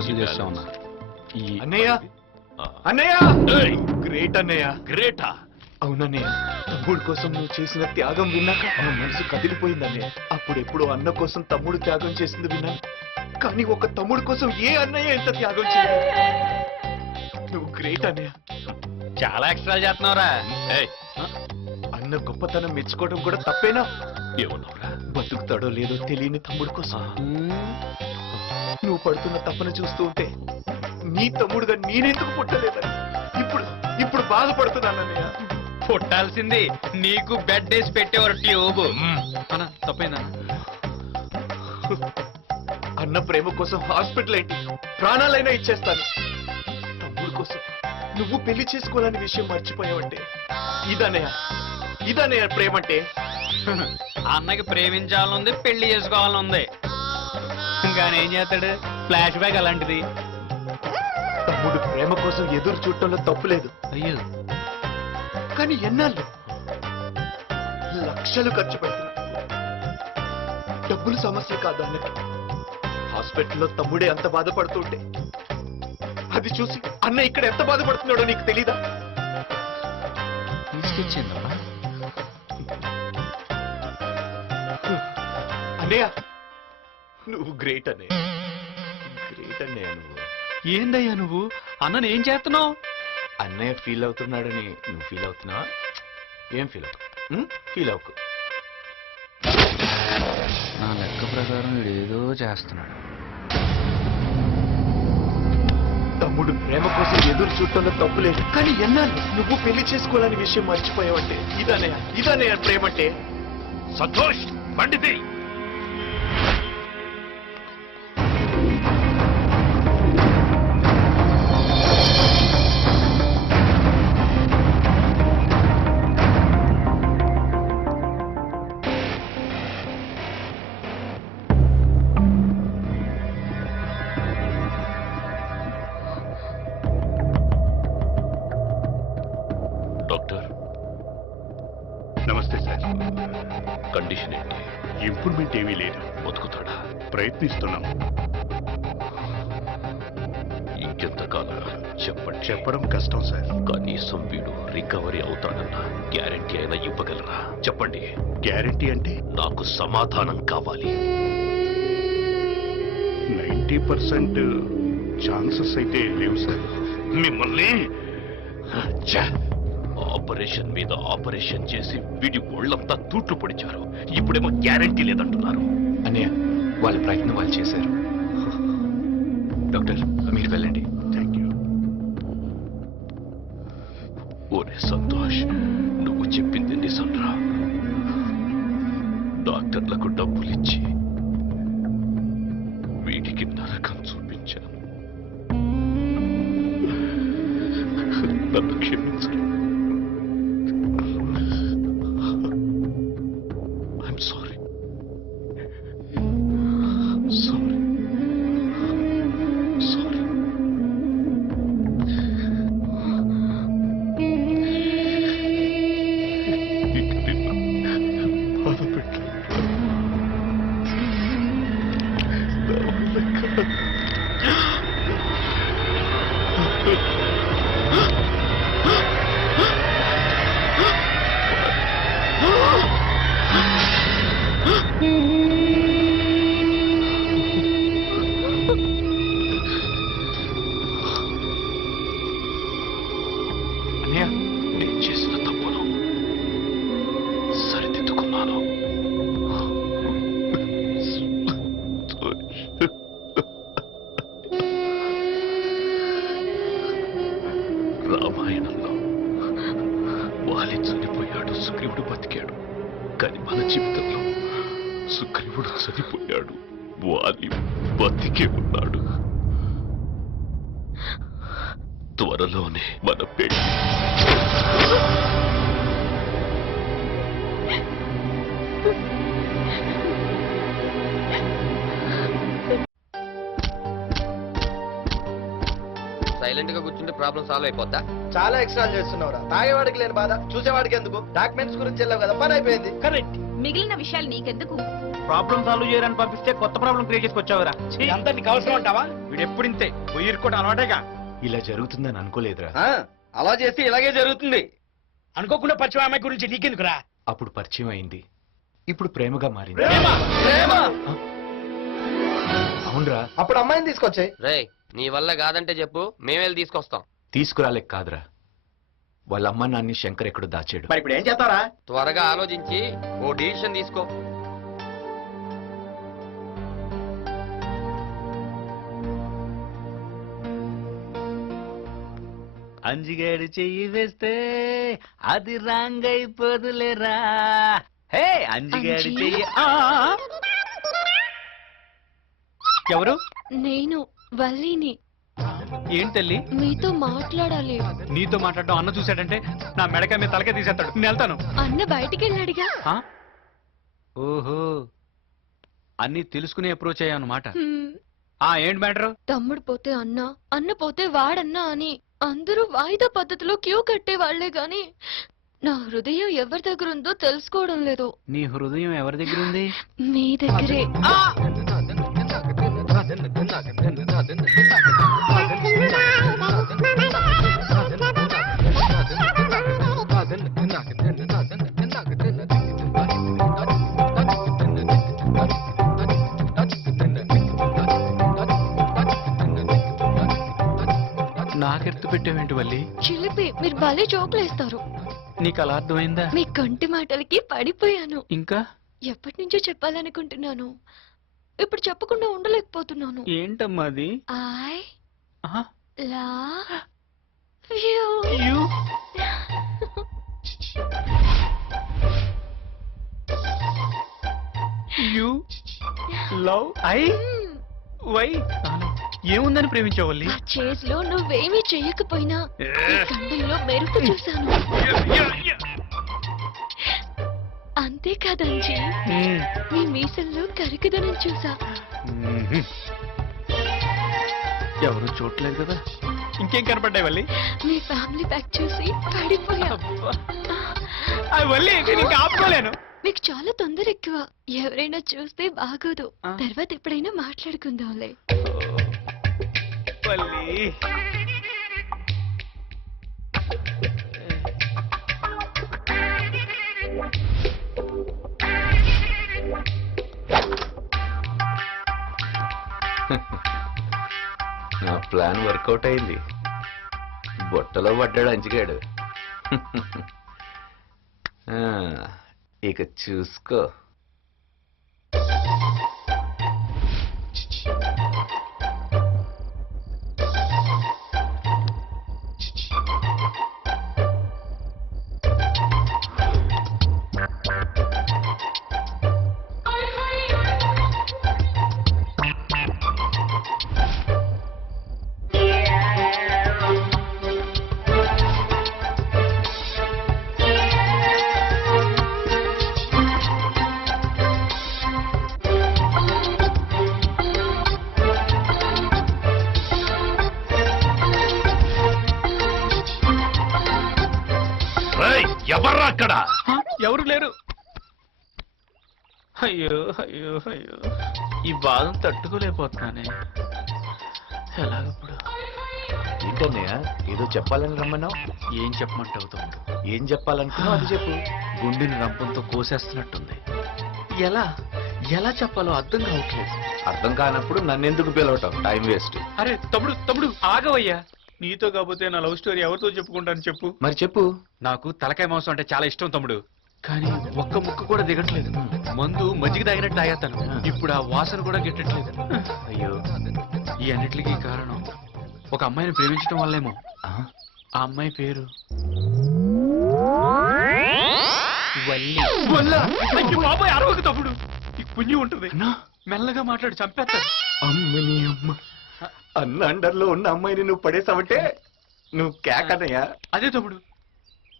వసూలు చేస్తా ఉన్నా. ఈ అన్నయ్య అన్నయ్య గ్రేట్ అన్నయ్య. గ్రేటా? అవునన్నయ్య, తమ్ముడు కోసం నువ్వు చేసిన త్యాగం విన్నాక నా మనసు కదిలిపోయింది అన్నయ్య. అప్పుడెప్పుడు అన్న కోసం తమ్ముడు త్యాగం చేసింది విన్నాను, కానీ ఒక తమ్ముడు కోసం ఏ అన్నయ్య ఎంత త్యాగం చేయలేదు. నువ్వు గ్రేట్ అన్నయ్య. చాలా ఎక్స్ట్రా చేస్తున్నావురా. అన్న గొప్పతనం మెచ్చుకోవడం కూడా తప్పేనా? ఏమన్నావురా? బతుకుతాడో లేదో తెలియని తమ్ముడు కోసం నువ్వు పడుతున్న తప్పను చూస్తూ ఉంటే నీ తమ్ముడుగా నేనెందుకు పుట్టలేదని ఇప్పుడు ఇప్పుడు బాధపడుతున్నానన్నయ్య. పుట్టాల్సింది నీకు బెడ్ వేసి పెట్టేవారు ట్యూబ్. అన్న తప్పైందా? అన్న ప్రేమ కోసం హాస్పిటల్ ఏంటి, ప్రాణాలైనా ఇచ్చేస్తాను. తమ్ముడు కోసం నువ్వు పెళ్లి చేసుకోవాలని విషయం మర్చిపోయావంటే ఇదన్నయ్య ప్రేమ అంటే. అన్నకి ప్రేమించాలనుంది, పెళ్లి చేసుకోవాలనుంది, కానీ ఏం చేస్తాడు? ఫ్లాష్ బ్యాక్ అలాంటిది. తమ్ముడు ప్రేమ కోసం ఎదురు చూడటంలో తప్పులేదు. అయ్యో, కానీ ఎన్నాళ్ళు లక్షలు ఖర్చు పెడుతున్నా. డబ్బులు సమస్య కాదు అన్నకి. హాస్పిటల్లో తమ్ముడే అంత బాధపడుతుంటే అది చూసి అన్న ఇక్కడ ఎంత బాధపడుతున్నాడో నీకు తెలీదా? అన్నయ్య నువ్వు గ్రేట్ అన్నయ్య. గ్రేట్ అన్నయ్య నువ్వు. ఏందయ్యా నువ్వు? అన్నని ఏం చేస్తున్నావు? అన్నయ్య ఫీల్ అవుతున్నాడని నువ్వు ఫీల్ అవుతున్నావా? ఏం ఫీల్ అవుతావు? ఫీల్ అవ్వకు. నా లెక్క ప్రకారం వీడు ఏదో చేస్తున్నాడు. తమ్ముడు ప్రేమ కోసం ఎదురు చూడటంలో తప్పులేదు, కానీ ఎన్నాళ్ళు నువ్వు పెళ్లి చేసుకోవాలని విషయం మర్చిపోయావంటే ఇదన్నయ్య ప్రేమ అంటే. సంతోష్ పండితి, నమస్తే సార్. కండిషన్ ఏంటి? ఇంప్రూవ్మెంట్ ఏమీ లేదు. బతుకుతాడా? ప్రయత్నిస్తున్నాం. ఇంకెంతకాలం చెప్పండి. చెప్పడం కష్టం సార్. కనీసం వీడు రికవరీ అవుతాడన్న గ్యారెంటీ అయినా ఇవ్వగలరా? చెప్పండి. గ్యారెంటీ అంటే? నాకు సమాధానం కావాలి. 90% ఛాన్సెస్ అయితే లేవు సార్. మిమ్మల్ని ఆపరేషన్ మీద ఆపరేషన్ చేసి వీడి ఒళ్ళంతా తూట్లు పొడిచారు. ఇప్పుడేమో గ్యారెంటీ లేదంటున్నారు. అన్నయ్య వాళ్ళ ప్రయత్నం వాళ్ళు చేశారు. డాక్టర్ మీరు వెళ్ళండి. Thank you. ఓరే సంతోష్, నువ్వు చెప్పింది నిజంరా. డాక్టర్లకు డబ్బులిచ్చి వీడికి నరకం చూపించాను. నన్ను క్షమించు. Sorry. నేను చేసిన తప్పును సరిదిద్దుకున్నాను. రామాయణంలో వాలి చనిపోయాడు, సుగ్రీవుడు బతికాడు. కానీ మన జీవితంలో సుగ్రీవుడు చనిపోయాడు, వాలి బతికే ఉన్నాడు. త్వరలోనే మన పెళ్లి. సైలెంట్ గా కూర్చుంటే ప్రాబ్లం సాల్వ్ అయిపోద్దా? చాలా ఎక్స్ట్రా చేస్తున్నావురా. తాగేవాడికి లేని బాధ చూసేవాడికి ఎందుకు? డాక్యుమెంట్స్ గురించి వెళ్ళావు కదా, పని అయిపోయింది. కరెక్ట్. మిగిలిన విషయాలు నీకెందుకు? ప్రాబ్లం సాల్వ్ చేయడానికి పంపిస్తే కొత్త ప్రాబ్లం క్రియేట్ చేసుకొచ్చావురా. అంతా నీకు అవసరం అంటావా? వీడు ఎప్పుడు ఇంతే పొయ్యి కూడా అలవాటేగా. ఇలా జరుగుతుందని అనుకోలేదురా. అలా చేస్తే ఇలాగే జరుగుతుంది. అనుకోకుండా పరిచయం అమ్మాయి గురించి నీకెందుకురా? అప్పుడు పరిచయం అయింది, ఇప్పుడు ప్రేమగా మారింది. అవునరా. అప్పుడు అమ్మాయిని తీసుకొచ్చాయి. రేయ్, నీ వల్ల కాదంటే చెప్పు, మేమేళ్ళి తీసుకొస్తాం. తీసుకురాలేక కాదురా, వాళ్ళ అమ్మ నాన్ని శంకర్ ఎక్కడో దాచాడు. మరి ఇప్పుడు ఏం చేస్తారా? త్వరగా ఆలోచించి ఓ డిసిషన్ తీసుకో. అంజిగాడు చెయ్యి వేస్తే అది రాంగ్ అయిపోదులేరా. హే అంజిగాడు అంజి? చెయ్యి. ఎవరు? నేను వల్లిని. ఏంటి తల్లి? మీతో మాట్లాడాలి. నీతో మాట్లాడడం అన్న చూశాడంటే నా మెడకాయ మీద తలకే తీసేస్తాడు. నేను వెళ్తాను. అన్న బయటికి వెళ్ళాడుగా. ఆ? ఓహో, అన్ని తెలుసుకునే అప్రోచ్ అయ్యానమాట. ఏంటి మ్యాటర్? తమ్ముడు పోతే అన్న, అన్న పోతే వాడన్నా అని అందరూ వాయిదా పద్ధతిలో క్యూ కట్టే వాళ్లే గాని నా హృదయం ఎవరి దగ్గర ఉందో తెలుసుకోవడం లేదు. నీ హృదయం ఎవరి దగ్గర ఉంది? మీ దగ్గరే. నాకెత్తు పెట్టావేంటి వల్లి? చిలిపి, మీరు భలే జోకులేస్తారు. నీకు అలా అర్థమైందా? మీ కంటి మాటలకి పడిపోయాను. ఇంకా ఎప్పటి నుంచో చెప్పాలనుకుంటున్నాను, ఇప్పుడు చెప్పకుండా ఉండలేకపోతున్నాను. ఏంటమ్మా అది? ఐ ఆహా. Love you. You? You love I? Why? ఏముందని ప్రేమించావు వల్లి? ఆ చేజ్ లో నువ్వేమీ చెయ్యకపోయినా నీ కళ్ళల్లో మెరుపు చూశాను. అంతేకాదంజీ, మీ మీసల్లో కరికదనం చూసా. ఎవరు చూడలేదు కదా, ఇంకేం కనపడ్డాయి వల్లి? మీ ఫ్యామిలీ ప్యాక్ చూసి పడిపోయా. వల్లి నీకు ఆపుకోలేను. మీకు చాలా తొందర ఎక్కువ. ఎవరైనా చూస్తే బాగోదు. తర్వాత ఎప్పుడైనా మాట్లాడుకుందాంలే. వల్లి నా ప్లాన్ వర్కౌట్ అయింది. బొట్టలో పడ్డాడు అంజిగాడు. ఇక చూసుకో. ఎవర్రా అక్కడ? ఎవరు లేరు. అయ్యో అయ్యో అయ్యో, ఈ బాధను తట్టుకోలేకపోతున్నానే. ఎలాగప్పుడు? ఏంటన్నయ్య, ఏదో చెప్పాలని రమ్మన్నావు? ఏం చెప్పమంటావు తమ్ముడు? ఏం చెప్పాలనుకున్నావు అది చెప్పు. గుండెని రంపంతో కోసేస్తున్నట్టుంది. ఎలా ఎలా చెప్పాలో అర్థం కావట్లేదు. అర్థం కానప్పుడు నన్నెందుకు పిలవటం? Time waste. అరే తమ్ముడు తమ్ముడు ఆగవయ్యా. నీతో కాకపోతే నా లవ్ స్టోరీ ఎవరితో చెప్పుకుంటాను చెప్పు. మరి చెప్పు. నాకు తలకాయ మాంసం అంటే చాలా ఇష్టం తమ్ముడు, కానీ ఒక్క ముక్క కూడా దిగట్లేదు. మందు మజ్జిగ తాగినట్టు తాగేస్తాను. ఇప్పుడు ఆ వాసన కూడా గిట్టట్లేదు. అయ్యో, ఈ అన్నిటికీ కారణం ఒక అమ్మాయిని ప్రేమించడం వల్లేమో. ఆ? ఆ అమ్మాయి పేరు బాబాయ్. అరవకు తమ్ముడు, ఈ పుణ్యం ఉంటుంది. మెల్లగా మాట్లాడి చంపేస్తాడు. అమ్మని అమ్మ, అన్న అండర్లో ఉన్న అమ్మాయిని నువ్వు పడేసావంటే నువ్వు కేకనయ్యా. అదే తమ్ముడు,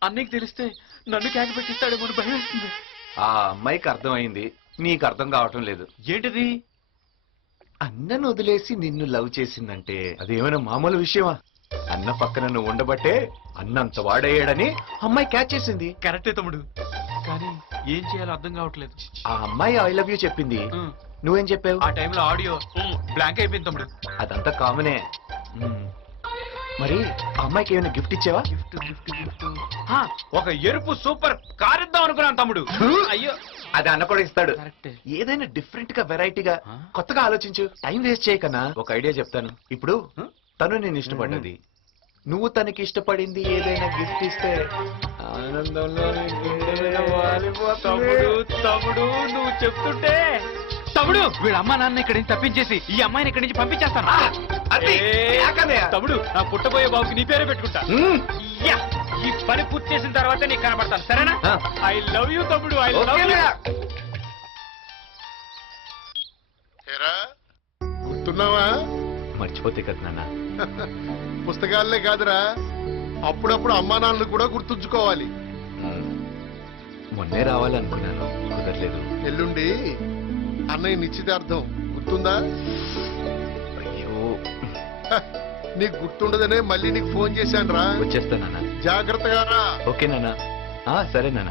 అన్నయ్యకి తెలిస్తే నన్ను కేక పెట్టిస్తాడేమో అని భయం వేస్తుంది. ఆ అమ్మాయికి అర్థమైంది, నీకు అర్థం కావటం లేదు. ఏంటిది? అన్నను వదిలేసి నిన్ను లవ్ చేసిందంటే అదేమైనా మామూలు విషయమా? అన్న పక్కన నువ్వు ఉండబట్టే అన్నంత వాడయ్యాడని అమ్మాయి క్యాచ్ చేసింది. కరెక్టే తమ్ముడు, కానీ ఏం చేయాలో అర్థం కావట్లేదు. ఆ అమ్మాయి ఐ లవ్ యూ చెప్పింది, నువ్వేం చెప్పావు? ఆ టైంలో ఆడియో బ్లాంక్ అయిపోయింది తమ్ముడు. అదంతా కామనే. మరి ఆ అమ్మాయికి ఏమైనా గిఫ్ట్ ఇచ్చావా? గిఫ్ట్ గిఫ్ట్ గిఫ్ట్ ఒక ఎరుపు సూపర్ కార్ ఇద్దాం అనుకున్నాను తమ్ముడు. అయ్యో, అది అన్న కూడా ఇస్తాడు. కరెక్టే. ఏదైనా డిఫరెంట్ గా వెరైటీగా ఆ? కొత్తగా ఆలోచించు. టైం వేస్ట్ చేయకన్నా ఒక ఐడియా చెప్తాను. ఇప్పుడు తను నేను ఇష్టపడ్డది, నువ్వు తనకి ఇష్టపడింది ఏదైనా గిఫ్ట్ ఇస్తే ఆనందంలో నీ గుండె మీద వాలిపోతుంది. తమ్ముడు తమ్ముడు నువ్వు చెప్తుంటే తమ్ముడు వీళ్ళ అమ్మా నాన్న ఇక్కడి నుంచి తప్పించేసి ఈ అమ్మాయిని ఇక్కడి నుంచి పంపించేస్తాను. ఆ, అది ఏకన్నయ్య. తమ్ముడు నా పుట్టబోయే బాబుకి నీ పేరే పెట్టుకుంటా. యా, ఈ పని పూర్తి చేసిన తర్వాత నీకు కనబడతాను, సరేనా? ఆ. ఐ లవ్ యూ తమ్ముడు, ఐ లవ్ యూ. ఓకేనా? ఏరా, గుర్తున్నావా? మర్చిపోతే కదా నాన్న. పుస్తకాలే కాదురా, అప్పుడప్పుడు అమ్మా నాన్నలు కూడా గుర్తుంచుకోవాలి. మొన్నే రావాలనుకున్నాను, కుదరలేదు. ఎల్లుండి అన్నయ్య నిశ్చితార్థం గుర్తుందా? అయ్యో, హ, నీకు గుర్తుండదనే మళ్ళీ నీకు ఫోన్ చేశాను రా. వచ్చేస్తా నాన్న. జాగ్రత్తగా రా. ఓకే నాన్న. సరే నాన్న.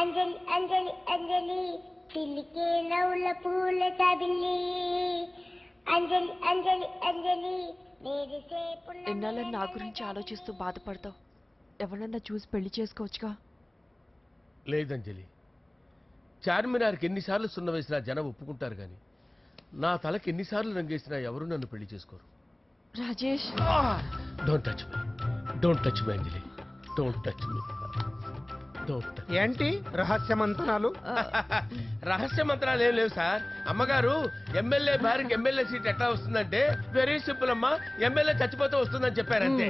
అంజలి అంజలి అంజలి పిల్లికే నవ్వుల పూల తబిల్లి అంజలి అంజలి అంజలి ఎన్నాళ్ళని నా గురించి ఆలోచిస్తూ బాధపడతావు? ఎవరన్నా చూసి పెళ్లి చేసుకోవచ్చుగా. లేదంజలి, చార్మినార్కి ఎన్నిసార్లు సున్న వేసినా జనం ఒప్పుకుంటారు కానీ నా తలకి ఎన్నిసార్లు రంగేసినా ఎవరు నన్ను పెళ్లి చేసుకోరు. Rajesh, don't touch me, don't touch me Anjali, don't touch me, don't. ఏంటి రహస్య మంతనాలు? రహస్య మంత్రాలు ఏం లేవు సార్. అమ్మగారు ఎమ్మెల్యే భార్యకి ఎమ్మెల్యే సీట్ ఎట్లా వస్తుందంటే వెరీ సింపుల్ అమ్మా, ఎమ్మెల్యే చచ్చిపోతే వస్తుందని చెప్పారంతే.